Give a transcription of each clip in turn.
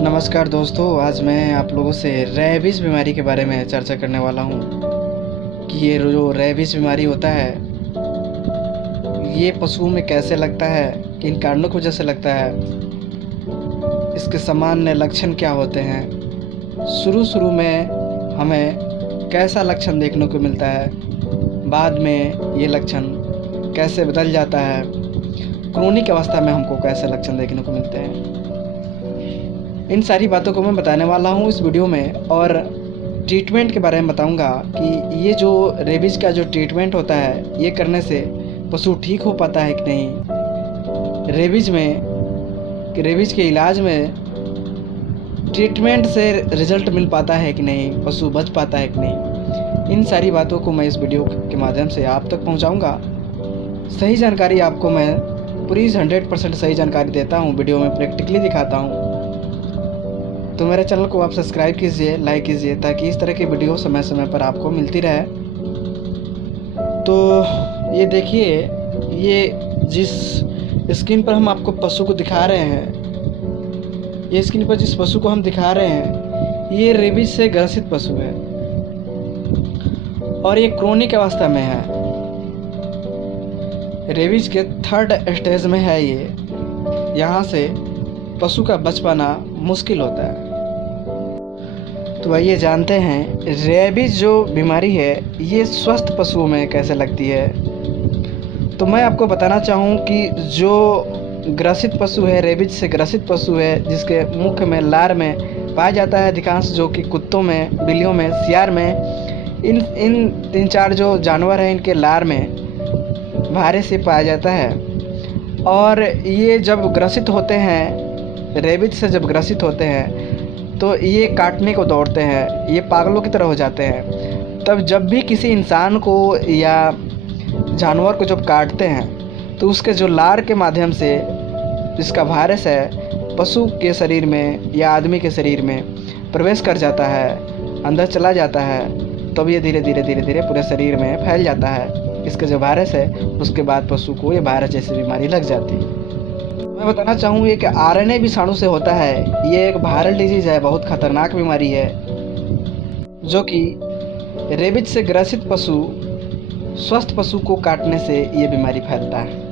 नमस्कार दोस्तों, आज मैं आप लोगों से रेबीज़ बीमारी के बारे में चर्चा करने वाला हूँ कि ये जो रेबीज़ बीमारी होता है, ये पशुओं में कैसे लगता है, किन कारणों की वजह से लगता है, इसके सामान्य लक्षण क्या होते हैं, शुरू में हमें कैसा लक्षण देखने को मिलता है, बाद में ये लक्षण कैसे बदल जाता है, क्रोनिक अवस्था में हमको कैसे लक्षण देखने को मिलते हैं। इन सारी बातों को मैं बताने वाला हूँ इस वीडियो में, और ट्रीटमेंट के बारे में बताऊँगा कि ये जो रेबीज़ का जो ट्रीटमेंट होता है, ये करने से पशु ठीक हो पाता है कि नहीं। रेबीज़ के इलाज में ट्रीटमेंट से रिज़ल्ट मिल पाता है कि नहीं, पशु बच पाता है कि नहीं। इन सारी बातों को मैं इस वीडियो के माध्यम से आप तक पहुँचाऊँगा। सही जानकारी आपको मैं पूरी 100% सही जानकारी देता हूँ, वीडियो में प्रैक्टिकली दिखाता हूँ। तो मेरे चैनल को आप सब्सक्राइब कीजिए, लाइक कीजिए, ताकि इस तरह की वीडियो समय समय पर आपको मिलती रहे। तो ये देखिए, ये जिस स्क्रीन पर हम आपको पशु को दिखा रहे हैं, ये स्क्रीन पर जिस पशु को हम दिखा रहे हैं, ये रेबीज से ग्रसित पशु है और ये क्रोनिक अवस्था में है। रेबीज के 3rd स्टेज में है ये। यहाँ से पशु का बच पाना मुश्किल होता है। तो आइए जानते हैं रेबीज जो बीमारी है, ये स्वस्थ पशुओं में कैसे लगती है। तो मैं आपको बताना चाहूँ कि जो ग्रसित पशु है, रेबीज से ग्रसित पशु है, जिसके मुख में, लार में पाया जाता है अधिकांश, जो कि कुत्तों में, बिल्लियों में, सियार में, इन 3-4 जो जानवर हैं, इनके लार में वायरस से पाया जाता है। और ये जब ग्रसित होते हैं, रेबीज से जब ग्रसित होते हैं, तो ये काटने को दौड़ते हैं, ये पागलों की तरह हो जाते हैं। तब जब भी किसी इंसान को या जानवर को जब काटते हैं, तो उसके जो लार के माध्यम से जिसका वायरस है, पशु के शरीर में या आदमी के शरीर में प्रवेश कर जाता है, अंदर चला जाता है। तब ये धीरे धीरे पूरे शरीर में फैल जाता है इसका जो वायरस है। उसके बाद पशु को ये वायरस जैसी बीमारी लग जाती है। मैं बताना चाहूँ कि आरएनए विषाणु से होता है। ये एक वायरल डिजीज़ है, बहुत खतरनाक बीमारी है, जो कि रेबीज से ग्रसित पशु, स्वस्थ पशु को काटने से ये बीमारी फैलता है।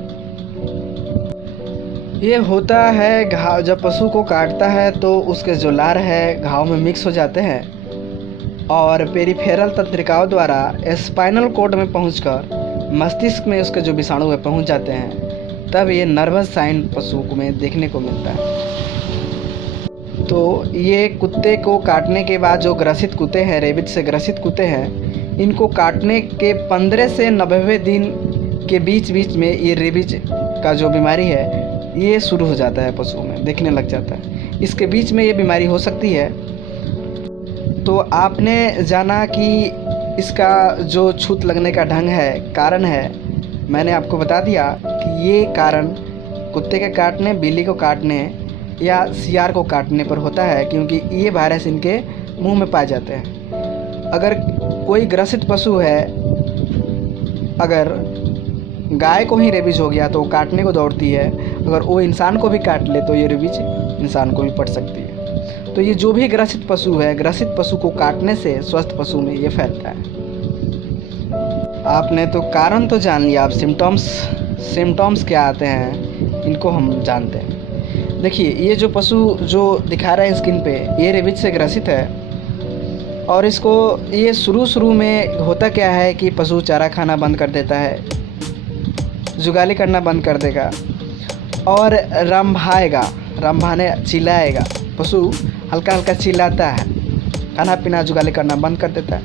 ये होता है घाव, जब पशु को काटता है तो उसके जो लार है घाव में मिक्स हो जाते हैं और पेरिफेरल तंत्रिकाओं द्वारा स्पाइनल कॉर्ड में पहुंचकर मस्तिष्क में उसके जो विषाणु है पहुंच जाते हैं। तब ये नर्वस साइन पशु में देखने को मिलता है। तो ये कुत्ते को काटने के बाद, जो ग्रसित कुत्ते हैं, रेबीज से ग्रसित कुत्ते हैं, इनको काटने के 15 से 90वें दिन के बीच में ये रेबीज का जो बीमारी है, ये शुरू हो जाता है, पशुओं में देखने लग जाता है। इसके बीच में ये बीमारी हो सकती है। तो आपने जाना कि इसका जो छूत लगने का ढंग है, कारण है, मैंने आपको बता दिया कि ये कारण कुत्ते के काटने, बिल्ली को काटने या सियार को काटने पर होता है, क्योंकि ये वायरस इनके मुंह में पाए जाते हैं। अगर कोई ग्रसित पशु है, अगर गाय को ही रेबीज हो गया तो वो काटने को दौड़ती है। अगर वो इंसान को भी काट ले तो ये रेबीज इंसान को भी पड़ सकती है। तो ये जो भी ग्रसित पशु है, ग्रसित पशु को काटने से स्वस्थ पशु में ये फैलता है। आपने तो कारण तो जान लिया, आप सिम्टम्स क्या आते हैं, इनको हम जानते हैं। देखिए, ये जो पशु जो दिखा रहा है स्क्रीन पे, ये रेबीज से ग्रसित है। और इसको ये शुरू में होता क्या है कि पशु चारा खाना बंद कर देता है, जुगाली करना बंद कर देगा और रंभाने चिल्लाएगा। पशु हल्का हल्का चिल्लाता है, खाना पीना जुगाली करना बंद कर देता है।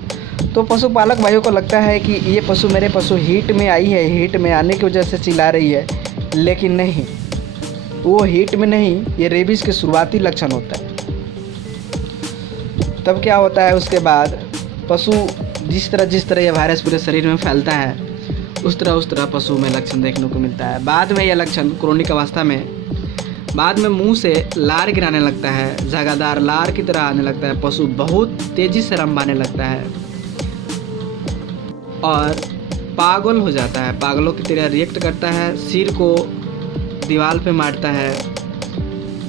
तो पशुपालक भाइयों को लगता है कि ये मेरे पशु हीट में आई है, हीट में आने की वजह से चिल्ला रही है। लेकिन नहीं, वो हीट में नहीं, ये रेबीज के शुरुआती लक्षण होता है। तब क्या होता है, उसके बाद पशु जिस तरह ये वायरस पूरे शरीर में फैलता है, उस तरह पशु में लक्षण देखने को मिलता है। बाद में यह लक्षण क्रोनिक अवस्था में, बाद में मुंह से लार गिराने लगता है, झागादार लार की तरह आने लगता है। पशु बहुत तेज़ी से रंभाने लगता है और पागल हो जाता है, पागलों की तरह रिएक्ट करता है, सिर को दीवार पे मारता है,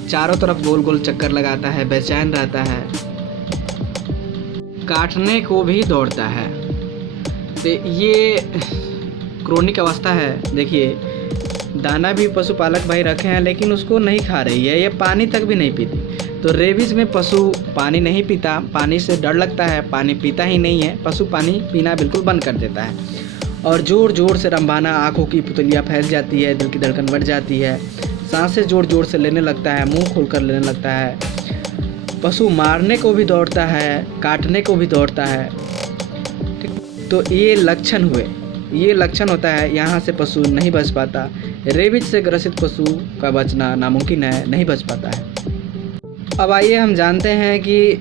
चारों तरफ गोल गोल चक्कर लगाता है, बेचैन रहता है, काटने को भी दौड़ता है। तो ये क्रोनिक अवस्था है। देखिए, दाना भी पशुपालक भाई रखे हैं लेकिन उसको नहीं खा रही है, ये पानी तक भी नहीं पीती। तो रेबीज में पशु पानी नहीं पीता, पानी से डर लगता है, पानी पीता ही नहीं है, पशु पानी पीना बिल्कुल बंद कर देता है और ज़ोर ज़ोर से रंभाना, आँखों की पुतलियाँ फैल जाती है, दिल की धड़कन बढ़ जाती है, सांसें ज़ोर ज़ोर से लेने लगता है, मुंह खोलकर लेने लगता है, पशु मारने को भी दौड़ता है, काटने को भी दौड़ता है। तो ये लक्षण हुए, ये लक्षण होता है, यहाँ से पशु नहीं बच पाता। रेबीज से ग्रसित पशु का बचना नामुमकिन है, नहीं बच पाता है। अब आइए हम जानते हैं कि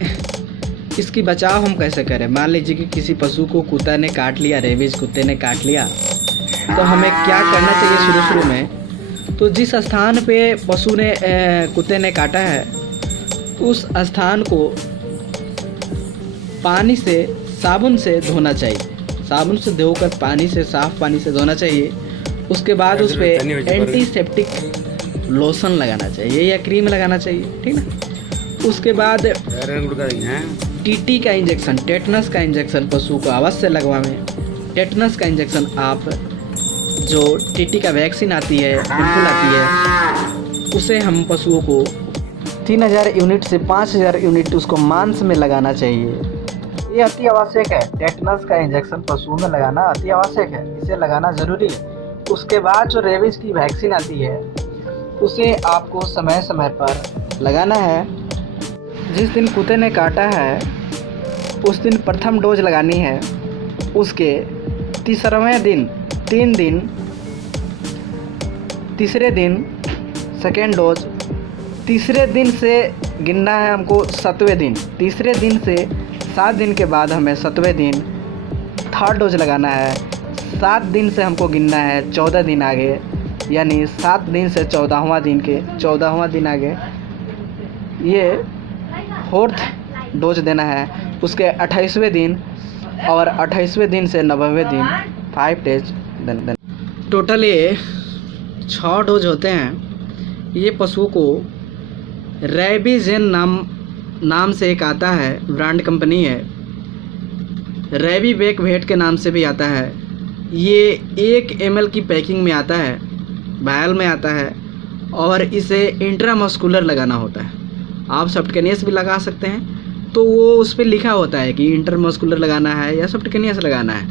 इसकी बचाव हम कैसे करें। मान लीजिए कि किसी पशु को कुत्ता ने काट लिया, रेबीज कुत्ते ने काट लिया, तो हमें क्या करना चाहिए शुरू में। तो जिस स्थान पे पशु ने कुत्ते ने काटा है, उस स्थान को पानी से, साबुन से धोना चाहिए। साबुन से धोकर पानी से, साफ़ पानी से धोना चाहिए। उसके बाद उस पर एंटीसेप्टिक लोशन लगाना चाहिए या क्रीम लगाना चाहिए, ठीक ना। उसके बाद टीटी का इंजेक्शन, टेटनस का इंजेक्शन पशु को अवश्य लगवाएं। टेटनस का इंजेक्शन आप जो टीटी का वैक्सीन आती है, बिल्कुल आती है, उसे हम पशुओं को 3000 यूनिट से 5000 यूनिट उसको मांस में लगाना चाहिए। ये अति आवश्यक है। टेटनस का इंजेक्शन पशुओं में लगाना अति आवश्यक है, इसे लगाना ज़रूरी है। उसके बाद जो रेबीज की वैक्सीन आती है, उसे आपको समय समय पर लगाना है। जिस दिन कुत्ते ने काटा है उस दिन प्रथम डोज लगानी है। उसके तीसरे दिन सेकेंड डोज, तीसरे दिन से गिनना है हमको 7वें दिन। तीसरे दिन से 7 दिन के बाद हमें 7वें दिन थर्ड डोज लगाना है। 7 दिन से हमको गिनना है 14 दिन आगे, यानी 7 दिन से 14वां दिन आगे ये 4th डोज देना है। उसके 28वें दिन और 28वें दिन से 90वें दिन 5 डेज देना। टोटल ये 6 डोज होते हैं। ये पशुओं को रेबीजेन नाम से एक आता है, ब्रांड कंपनी है, रेबीवेक भेट के नाम से भी आता है। ये 1 ml की पैकिंग में आता है, वायल में आता है और इसे इंट्रामस्कुलर लगाना होता है। आप सब्क्यूटेनियस भी लगा सकते हैं, तो वो उस पर लिखा होता है कि इंट्रामस्कुलर लगाना है या सब्क्यूटेनियस लगाना है।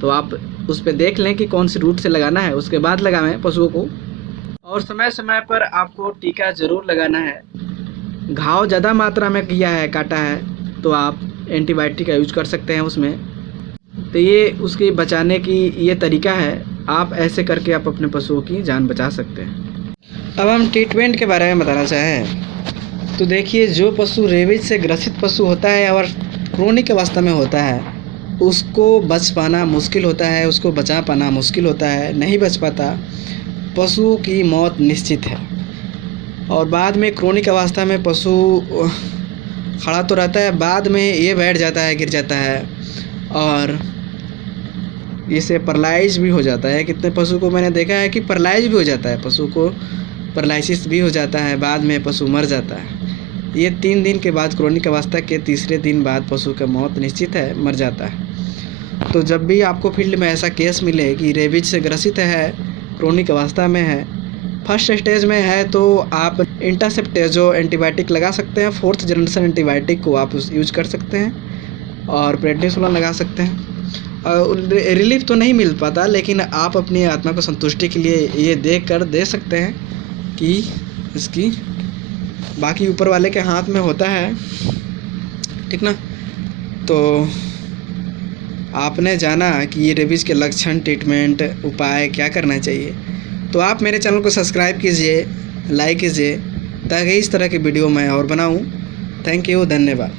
तो आप उस पर देख लें कि कौन सी रूट से लगाना है, उसके बाद लगाएं पशुओं को। और समय समय पर आपको टीका ज़रूर लगाना है। घाव ज़्यादा मात्रा में किया है, काटा है, तो आप एंटीबायोटिक का यूज कर सकते हैं उसमें। तो ये उसके बचाने की ये तरीका है। आप ऐसे करके आप अपने पशुओं की जान बचा सकते हैं। अब हम ट्रीटमेंट के बारे में बताना चाहें तो देखिए, जो पशु रेबीज से ग्रसित पशु होता है और क्रोनिक अवस्था में होता है, उसको बच पाना मुश्किल होता है, उसको बचा पाना मुश्किल होता है, नहीं बच पाता। पशु की मौत निश्चित है। और बाद में क्रोनिक अवस्था में पशु खड़ा तो रहता है, बाद में ये बैठ जाता है, गिर जाता है और इससे पैरालाइज भी हो जाता है। कितने पशु को मैंने देखा है कि पैरालाइज भी हो जाता है, पशु को पैरालिसिस भी हो जाता है, बाद में पशु मर जाता है। ये 3 दिन के बाद, क्रोनिक अवस्था के तीसरे दिन बाद पशु का मौत निश्चित है, मर जाता है। तो जब भी आपको फील्ड में ऐसा केस मिले कि रेबीज से ग्रसित है, क्रोनिक अवस्था में है, फर्स्ट स्टेज में है, तो आप इंटरसेप्ट जो एंटीबायोटिक लगा सकते हैं, 4th जनरेशन एंटीबायोटिक को आप यूज कर सकते हैं और प्रेडनिसोलोन लगा सकते हैं। रिलीफ तो नहीं मिल पाता, लेकिन आप अपनी आत्मा को संतुष्टि के लिए ये देख कर दे सकते हैं कि इसकी बाकी ऊपर वाले के हाथ में होता है, ठीक ना। तो आपने जाना कि ये रेबीज के लक्षण, ट्रीटमेंट, उपाय क्या करना चाहिए। तो आप मेरे चैनल को सब्सक्राइब कीजिए, लाइक कीजिए, ताकि इस तरह की वीडियो मैं और बनाऊं। थैंक यू, धन्यवाद।